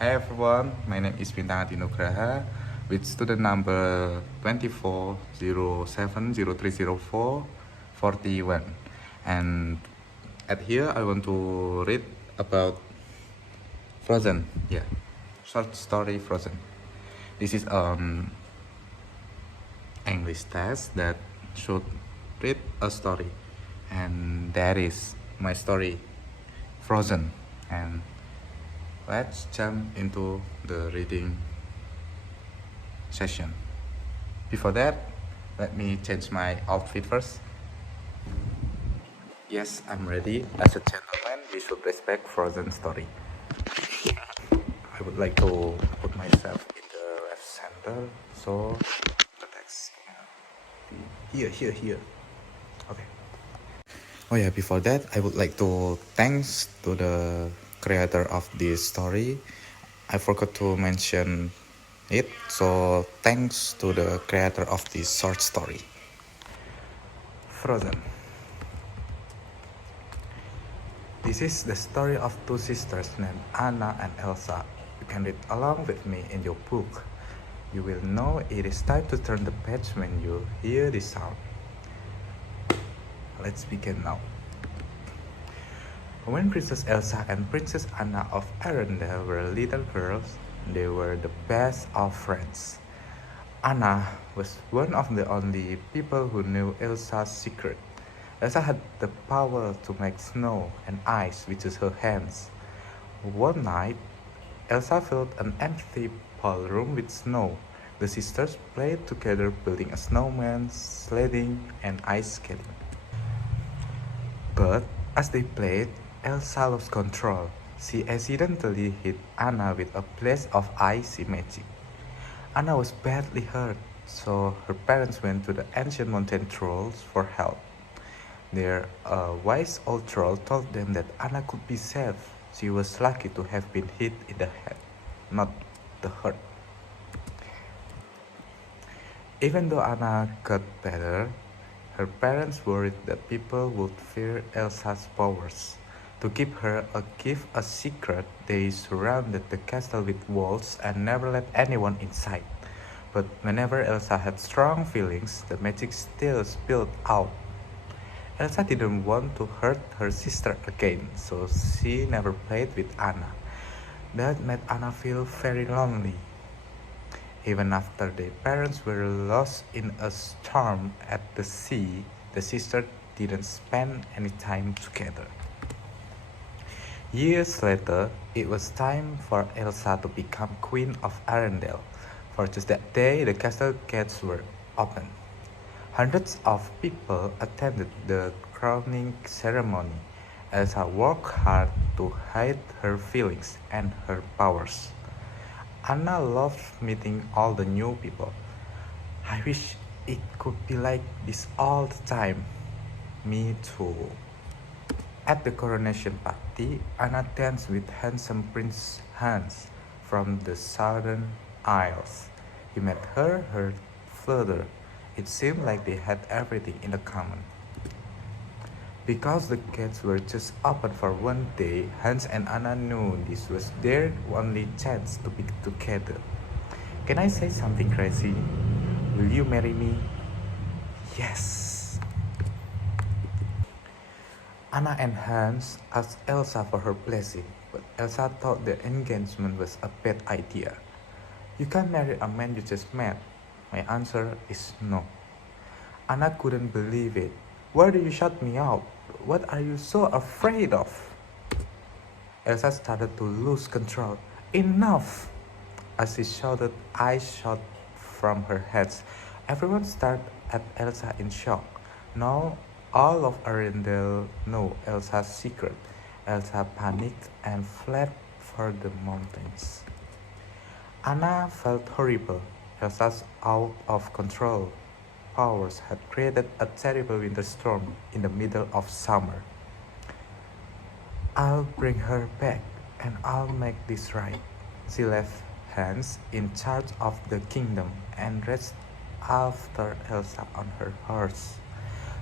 Hi everyone, my name is Bintang Adi Nugraha with student number 2407030441. And at here I want to read about Frozen. Yeah, short story Frozen. This is English test that should read a story, and that is my story, Frozen. And let's jump into the reading session. Before that, let me change my outfit first. Yes, I'm ready. As a gentleman, we should respect Frozen story. I would like to put myself in the left center, so the text here. Okay. Oh yeah, before that, I would like to thanks to the creator of this story. I forgot to mention it, so thanks to the creator of this short story. Frozen. This is the story of two sisters named Anna and Elsa. You can read along with me in your book. You will know it is time to turn the page when you hear this sound. Let's begin now. When Princess Elsa and Princess Anna of Arendelle were little girls, they were the best of friends. Anna was one of the only people who knew Elsa's secret. Elsa had the power to make snow and ice with just her hands. One night, Elsa filled an empty ballroom with snow. The sisters played together, building a snowman, sledding, and ice skating. But as they played, Elsa lost control. She accidentally hit Anna with a blast of icy magic. Anna was badly hurt, so her parents went to the ancient mountain trolls for help. Their wise old troll told them that Anna could be saved. She was lucky to have been hit in the head, not the heart. Even though Anna got better, her parents worried that people would fear Elsa's powers. To keep her a secret, they surrounded the castle with walls and never let anyone inside. But whenever Elsa had strong feelings, the magic still spilled out. Elsa didn't want to hurt her sister again, so she never played with Anna. That made Anna feel very lonely. Even after their parents were lost in a storm at the sea, the sisters didn't spend any time together. Years later, it was time for Elsa to become Queen of Arendelle. For just that day, the castle gates were opened. Hundreds of people attended the crowning ceremony. Elsa worked hard to hide her feelings and her powers. Anna loved meeting all the new people. I wish it could be like this all the time. Me too. At the coronation party, Anna danced with handsome Prince Hans from the Southern Isles. He made her further. It seemed like they had everything in common. Because the gates were just open for one day, Hans and Anna knew this was their only chance to be together. Can I say something crazy? Will you marry me? Yes! Anna and Hans asked Elsa for her blessing, but Elsa thought the engagement was a bad idea. You can't marry a man you just met. My answer is no. Anna couldn't believe it. Why do you shut me out? What are you so afraid of? Elsa started to lose control. Enough! As she shouted, ice shot from her head. Everyone stared at Elsa in shock. Now all of Arendelle knew Elsa's secret. Elsa panicked and fled for the mountains. Anna felt horrible. Elsa's out of control powers had created a terrible winter storm in the middle of summer. I'll bring her back and I'll make this right. She left Hans in charge of the kingdom and raced after Elsa on her horse.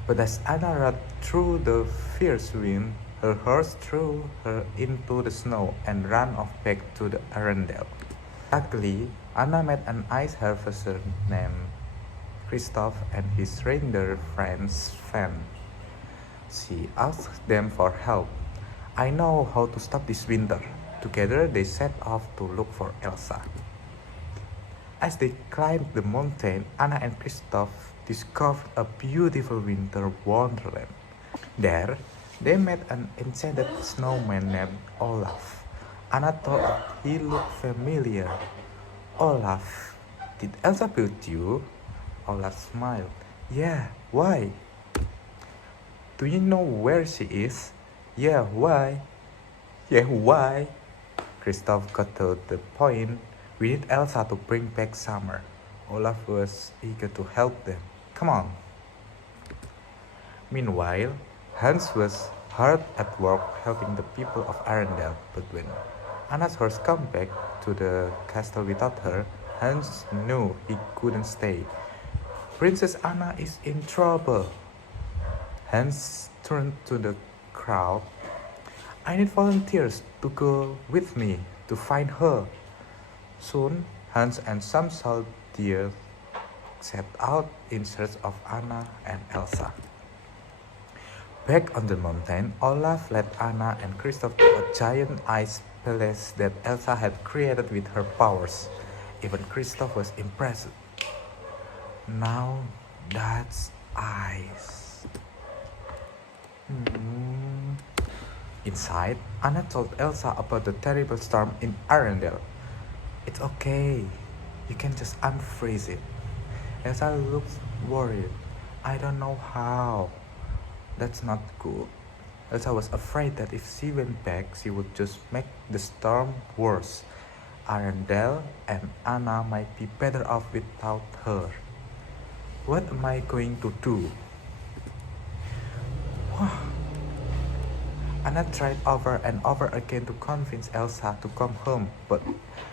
But as Anna rode through the fierce wind, Her horse threw her into the snow and ran off back to the Arendelle. Luckily, Anna met an ice harvester named Kristoff and his reindeer friend Sven. She asked them for help. I know how to stop this winter. Together they set off to look for Elsa. As they climbed the mountain, Anna and Kristoff discovered a beautiful winter wonderland. There, they met an enchanted snowman named Olaf. Anna thought he looked familiar. Olaf, did Elsa build you? Olaf smiled. Yeah, why? Do you know where she is? Yeah, why? Yeah, why? Kristoff got to the point. We need Elsa to bring back summer. Olaf was eager to help them. Come on. Meanwhile, Hans was hard at work helping the people of Arendelle, but when Anna's horse came back to the castle without her, Hans knew he couldn't stay. Princess Anna is in trouble. Hans turned to the crowd. I need volunteers to go with me to find her. Soon, Hans and some soldiers set out in search of Anna and Elsa. Back on the mountain, Olaf led Anna and Kristoff to a giant ice palace that Elsa had created with her powers. Even Kristoff was impressed. Now that's ice. Inside, Anna told Elsa about the terrible storm in Arendelle. It's okay, you can just unfreeze it. Elsa looked worried. I don't know how. That's not good. Elsa was afraid that if she went back, she would just make the storm worse. Arendelle and Anna might be better off without her. What am I going to do? Anna tried over and over again to convince Elsa to come home, but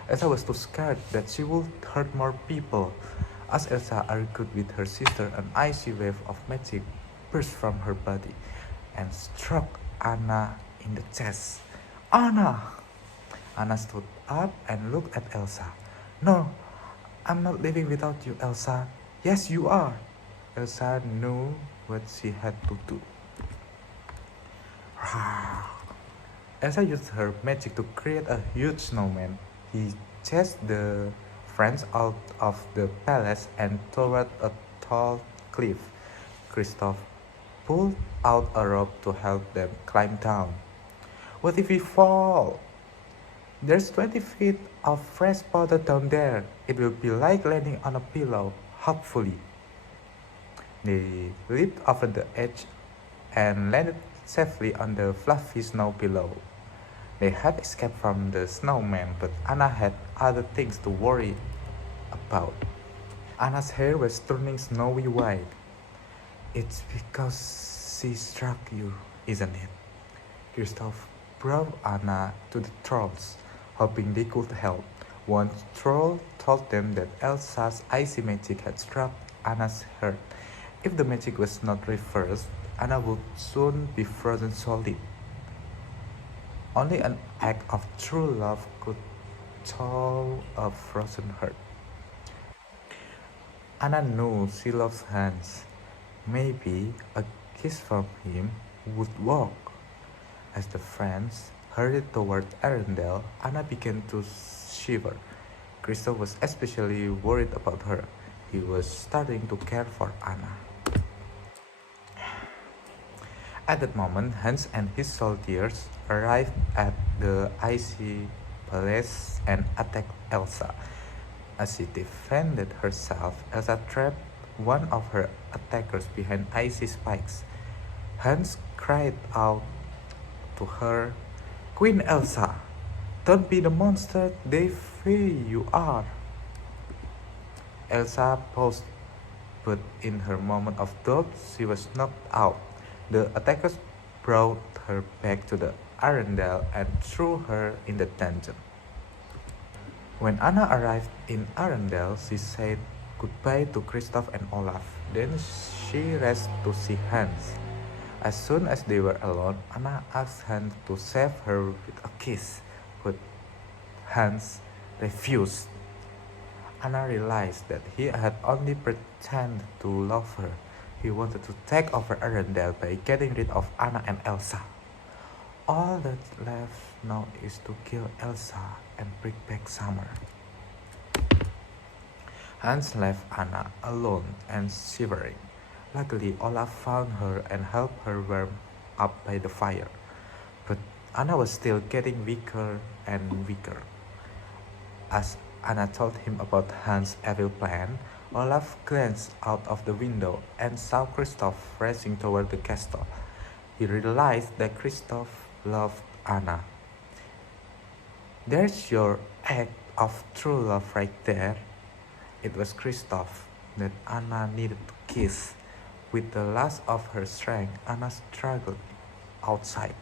Elsa was too scared that she would hurt more people. As Elsa argued with her sister, an icy wave of magic burst from her body and struck Anna in the chest. Anna! Anna stood up and looked at Elsa. No, I'm not leaving without you, Elsa. Yes, you are. Elsa knew what she had to do. Elsa used her magic to create a huge snowman. He chased the friends out of the palace and toward a tall cliff. Kristoff pulled out a rope to help them climb down. What if we fall? There's 20 feet of fresh powder down there. It will be like landing on a pillow, hopefully. They leaped over the edge and landed safely on the fluffy snow below. They had escaped from the snowman, but Anna had other things to worry about. Anna's hair was turning snowy white. It's because she struck you, isn't it? Kristoff brought Anna to the trolls, hoping they could help. One troll told them that Elsa's icy magic had struck Anna's heart. If the magic was not reversed, Anna would soon be frozen solid. Only an act of true love could thaw a frozen heart. Anna knew she loves Hans. Maybe a kiss from him would work. As the friends hurried toward Arendelle, Anna began to shiver. Kristoff was especially worried about her. He was starting to care for Anna. At that moment, Hans and his soldiers arrived at the icy palace and attacked Elsa. As she defended herself, Elsa trapped one of her attackers behind icy spikes. Hans cried out to her, Queen Elsa, don't be the monster they fear you are. Elsa paused, but in her moment of doubt, she was knocked out. The attackers brought her back to the Arendelle and threw her in the dungeon. When Anna arrived in Arendelle, she said goodbye to Kristoff and Olaf. Then she raced to see Hans. As soon as they were alone, Anna asked Hans to save her with a kiss, but Hans refused. Anna realized that he had only pretended to love her. He wanted to take over Arendelle by getting rid of Anna and Elsa. All that's left now is to kill Elsa and bring back summer. Hans left Anna alone and shivering. Luckily, Olaf found her and helped her warm up by the fire. But Anna was still getting weaker and weaker. As Anna told him about Hans' evil plan, Olaf glanced out of the window and saw Kristoff racing toward the castle. He realized that Kristoff loved Anna. "There's your act of true love right there." It was Kristoff that Anna needed to kiss. With the last of her strength, Anna struggled outside.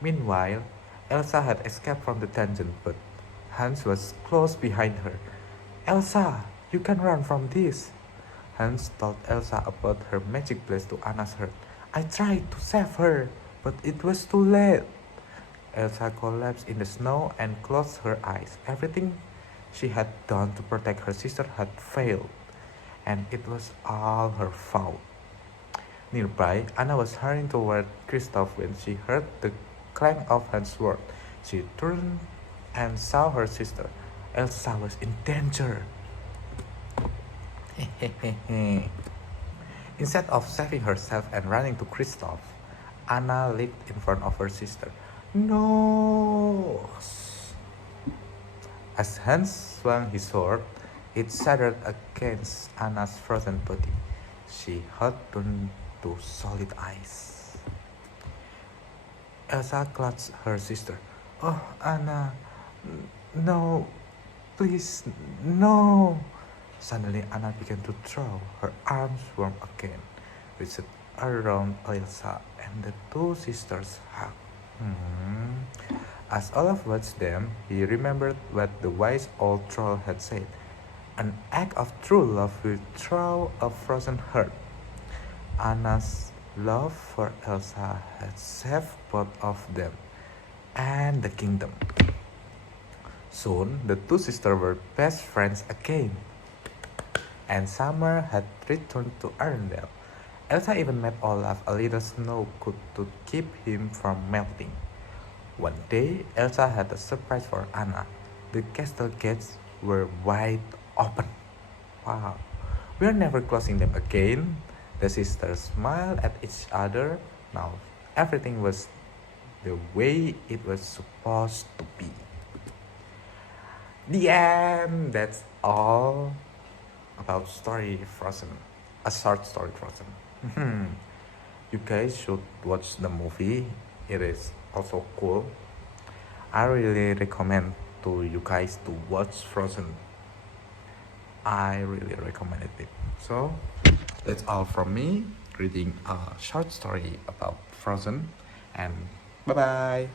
Meanwhile, Elsa had escaped from the dungeon, but Hans was close behind her. "Elsa, you can run from this." Hans told Elsa about her magic blast to Anna's hurt. "I tried to save her, but it was too late." Elsa collapsed in the snow and closed her eyes. Everything she had done to protect her sister had failed, and it was all her fault. Nearby, Anna was hurrying toward Kristoff when she heard the clang of Hans' sword. She turned and saw her sister. Elsa was in danger. Instead of saving herself and running to Kristoff, Anna leaped in front of her sister. "No!" As Hans swung his sword, it shattered against Anna's frozen body. She had turned to solid ice. Elsa clutched her sister. "Oh, Anna, no, please, no." Suddenly, Anna began to throw. Her arms warm again, reached around Elsa, and the two sisters hugged. As Olaf watched them, he remembered what the wise old troll had said. "An act of true love will thaw a frozen heart." Anna's love for Elsa had saved both of them and the kingdom. Soon, the two sisters were best friends again, and summer had returned to Arendelle. Elsa even made Olaf a little snow coat to keep him from melting. One day, Elsa had a surprise for Anna. The castle gates were wide open. "Wow, we're never closing them again." The sisters smiled at each other. Now everything was the way it was supposed to be. The end. That's all about story Frozen. A short story Frozen. You guys should watch the movie. It is also cool. I really recommend to you guys to watch Frozen. I really recommend it. So that's all from me, reading a short story about Frozen, and bye bye.